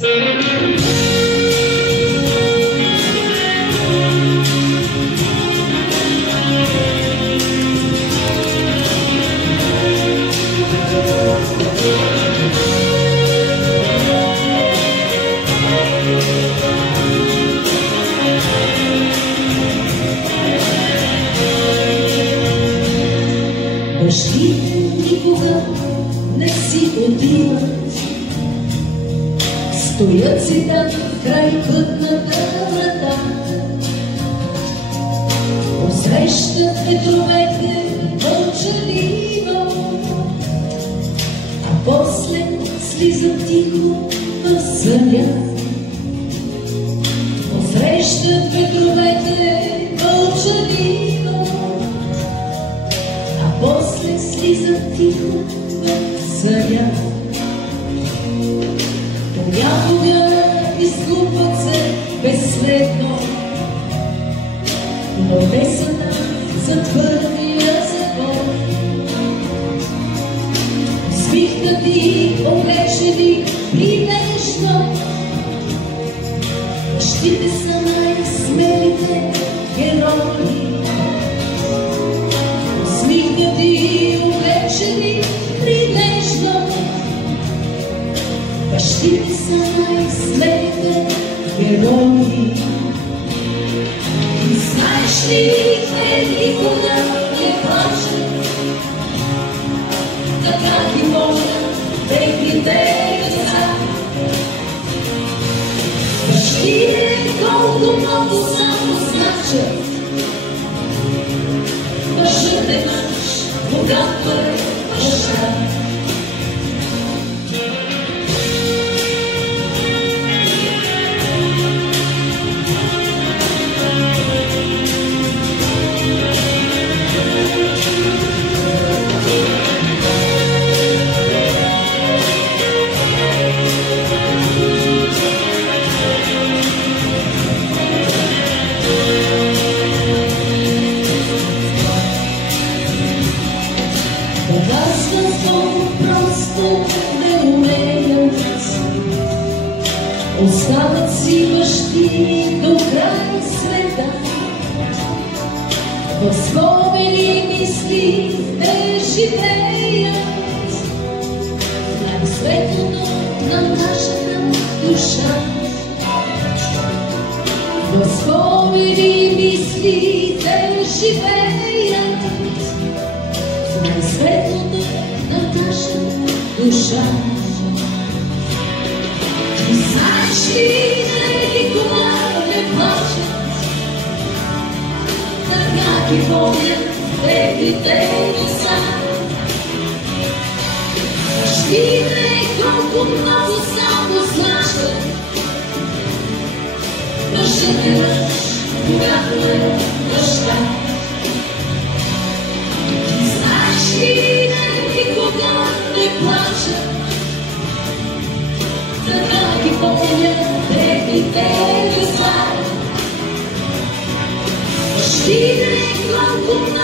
Бащите никога не си отиват, стоят си там край пътната врата, посрещат ветровете мълчаливо, а после слизат тихо на съня. Посрещат ветровете мълчаливо, после слизат тихо в съня. Понякога изгубват се безследно, но те са там за твърдия закон. Усмихнати, облечени прилежно, бащите са най-смелите герои. Усмихнати, облечени прилежно, бащите са най-смелите герои. И знаеш ли, те никога не плачат, така ги молят техните деца. Бащите колко много само значат, мъжът е мъж, когато е баща. Просто не умеят, остават си бащи до край света. В спомени мисли те живеят, най-светлото на нашата душа. В спомени мисли те живеят, най-светлото на нашата душа. И знаеш ли, те никога не плачат, така ги помнят техните деца. Бащите колко много само значат, мъжът е мъж, когато е баща. И знаеш ли, никога не плачат, така ги помнят техните деца. Бащите колко много